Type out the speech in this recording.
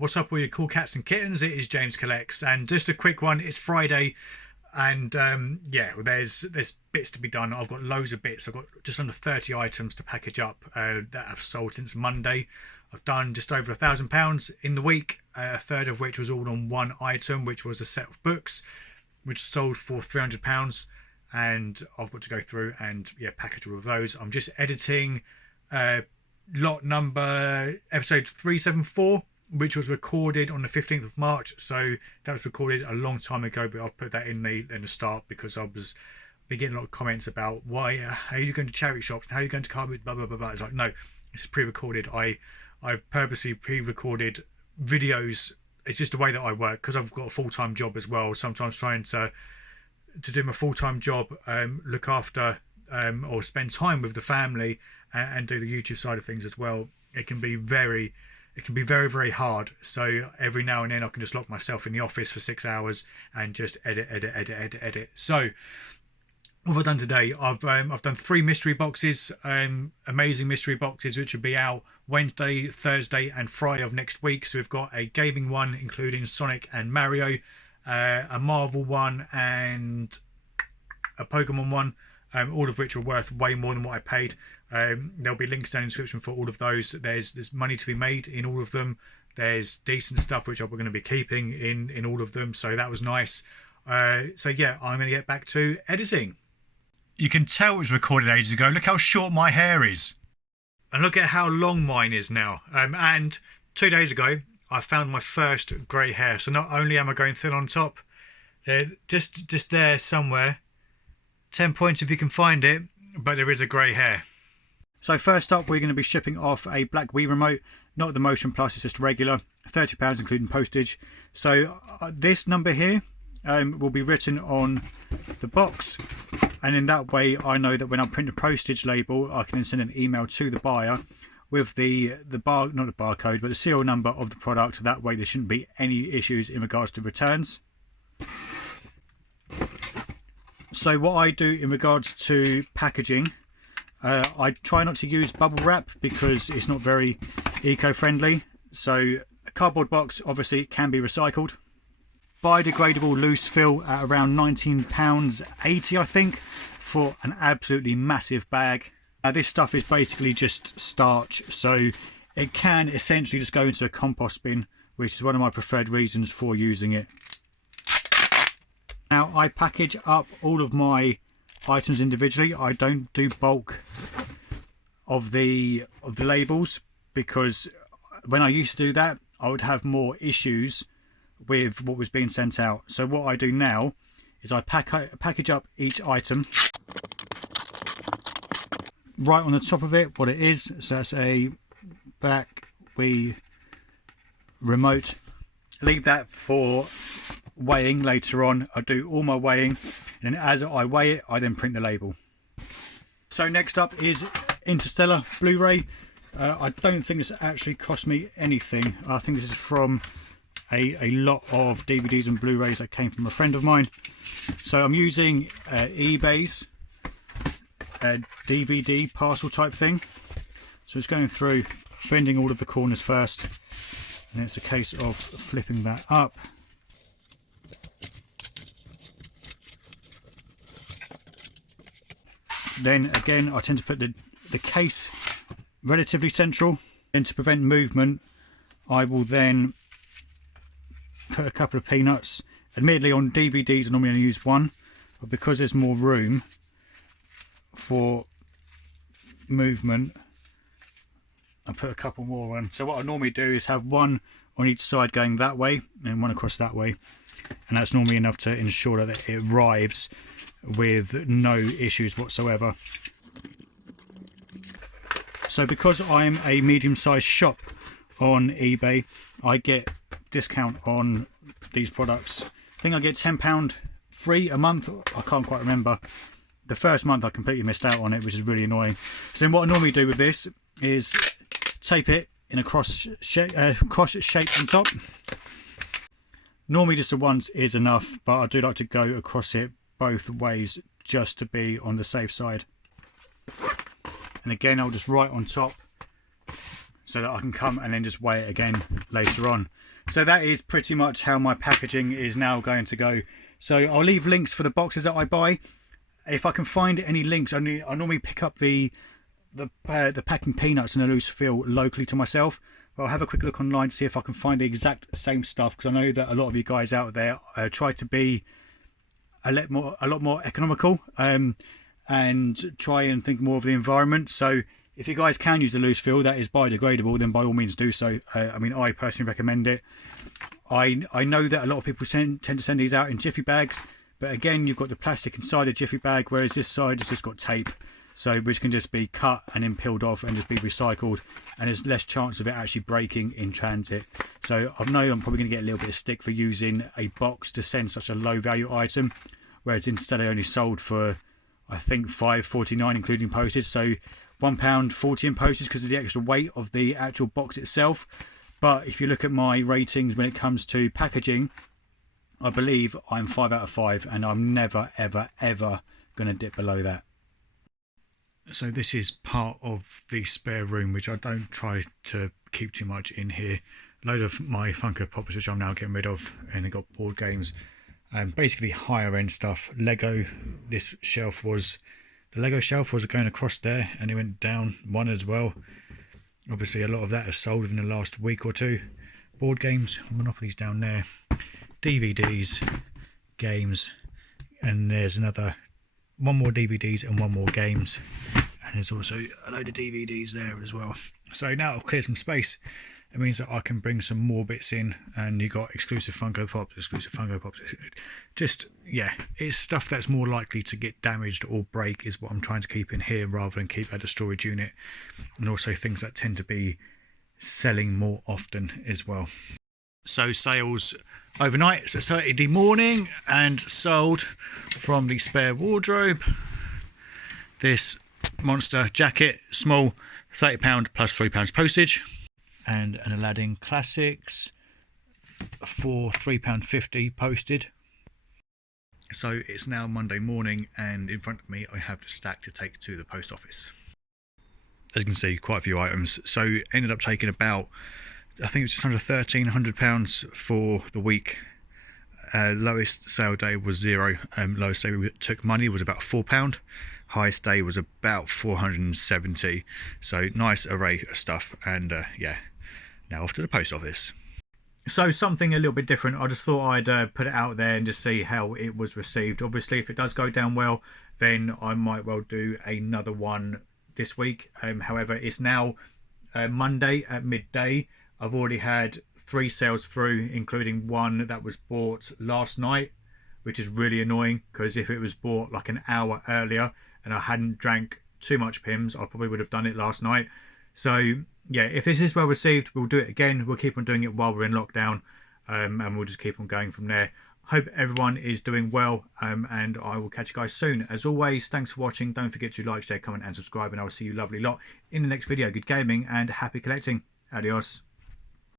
What's up, all you cool cats and kittens? It is James Collects, and just a quick one. It's Friday, and yeah, there's bits to be done. I've got loads of bits. I've got just under 30 items to package up that I've sold since Monday. I've done just over £1,000 in the week, a third of which was all on one item, which was a set of books, which sold for £300. And I've got to go through and package all of those. I'm just editing lot number episode 374. Which was recorded on the 15th of March, so that was recorded a long time ago, but I'll put that in the start because I was getting a lot of comments about why, how are you going to charity shops, how are you going to carpet, blah blah blah blah. It's like, no, it's pre-recorded. I've purposely pre-recorded videos. It's just the way that I work because I've got a full-time job as well. Sometimes trying to do my full-time job, look after or spend time with the family and do the YouTube side of things as well. It can be very, very hard. So every now and then I can just lock myself in the office for 6 hours and just edit. So what have I done today? I've done 3 mystery boxes, amazing mystery boxes, which will be out Wednesday, Thursday and Friday of next week. So we've got a gaming one including Sonic and Mario, a Marvel one and a Pokemon one, all of which are worth way more than what I paid. There'll be links down in the description for all of those. There's money to be made in all of them. There's decent stuff which I'm going to be keeping in all of them, so that was nice. So yeah, I'm going to get back to editing. You can tell it was recorded ages ago. Look how short my hair is, and look at how long mine is now. And 2 days ago I found my first grey hair. So not only am I going thin on top, they're just there somewhere. 10 points if you can find it, but there is a grey hair. So first up, we're going to be shipping off a black Wii Remote, not the Motion Plus, it's just regular, £30 including postage. So this number here will be written on the box, and in that way I know that when I print the postage label, I can then send an email to the buyer with the barcode, but the serial number of the product. That way there shouldn't be any issues in regards to returns. So what I do in regards to packaging, I try not to use bubble wrap because it's not very eco-friendly. So a cardboard box obviously can be recycled. Biodegradable loose fill at around £19.80 I think for an absolutely massive bag. This stuff is basically just starch, so it can essentially just go into a compost bin, which is one of my preferred reasons for using it. Now I package up all of my items individually. I don't do bulk of the labels because when I used to do that I would have more issues with what was being sent out. So what I do now is I package up each item right on the top of it what it is. So that's a black Wii Remote. Leave that for weighing later on. I do all my weighing, and as I weigh it I then print the label. So next up is Interstellar Blu-ray. I don't think this actually cost me anything. I think this is from a lot of DVDs and Blu-rays that came from a friend of mine. So I'm using eBay's DVD parcel type thing. So it's going through, bending all of the corners first, and it's a case of flipping that up. Then again I tend to put the case relatively central, and to prevent movement I will then put a couple of peanuts. Admittedly on DVDs I normally only use one, but because there's more room for movement I put a couple more on. So what I normally do is have one on each side going that way and one across that way, and that's normally enough to ensure that it arrives with no issues whatsoever. So because I'm a medium-sized shop on eBay, I get discount on these products. I think I get £10 free a month. I can't quite remember. The first month I completely missed out on it, which is really annoying. So then what I normally do with this is tape it in a cross shape on top. Normally just the once is enough, but I do like to go across it both ways just to be on the safe side. And again I'll just write on top so that I can come and then just weigh it again later on. So that is pretty much how my packaging is now going to go. So I'll leave links for the boxes that I buy. If I can find any links, I normally pick up the packing peanuts in a loose fill locally to myself. But I'll have a quick look online to see if I can find the exact same stuff, because I know that a lot of you guys out there try to be a lot more economical and try and think more of the environment. So if you guys can use a loose fill that is biodegradable, then by all means do so. I mean, I personally recommend it. I know that a lot of people tend to send these out in jiffy bags, but again, you've got the plastic inside a jiffy bag, whereas this side has just got tape, so which can just be cut and then peeled off and just be recycled, and there's less chance of it actually breaking in transit. So I know I'm probably going to get a little bit of stick for using a box to send such a low value item, whereas instead I only sold for, I think, £5.49 including postage. So £1.40 in postage because of the extra weight of the actual box itself. But if you look at my ratings when it comes to packaging, I believe I'm 5 out of 5, and I'm never ever ever going to dip below that. So this is part of the spare room, which I don't try to keep too much in here. A load of my Funko Pops, which I'm now getting rid of, and I got board games and basically higher end stuff. Lego, this shelf was, the Lego shelf was going across there, and it went down one as well. Obviously a lot of that has sold within the last week or two. Board games, Monopoly's down there. DVDs, games, and there's one more DVDs and one more games, and there's also a load of DVDs there as well. So now I'll clear some space. It means that I can bring some more bits in, and you got exclusive Funko Pops. Just, yeah, it's stuff that's more likely to get damaged or break is what I'm trying to keep in here rather than keep at a storage unit, and also things that tend to be selling more often as well. So sales overnight, so Saturday morning, and sold from the spare wardrobe. This monster jacket, small, £30 plus £3 postage, and an Aladdin Classics for £3.50 posted. So it's now Monday morning, and in front of me I have the stack to take to the post office. As you can see, quite a few items. So ended up taking about, I think it was just under £1,300 for the week. Lowest sale day was £0. Lowest day we took money was about £4. Highest day was about £470. So nice array of stuff, and yeah, now off to the post office. So something a little bit different. I just thought I'd put it out there and just see how it was received. Obviously, if it does go down well, then I might well do another one this week. However, it's now Monday at midday. I've already had 3 sales through, including one that was bought last night, which is really annoying, because if it was bought like an hour earlier and I hadn't drank too much Pimm's, I probably would have done it last night. So yeah, if this is well received, we'll do it again. We'll keep on doing it while we're in lockdown, and we'll just keep on going from there. Hope everyone is doing well, and I will catch you guys soon. As always, thanks for watching. Don't forget to like, share, comment and subscribe, and I will see you lovely lot in the next video. Good gaming and happy collecting. Adios.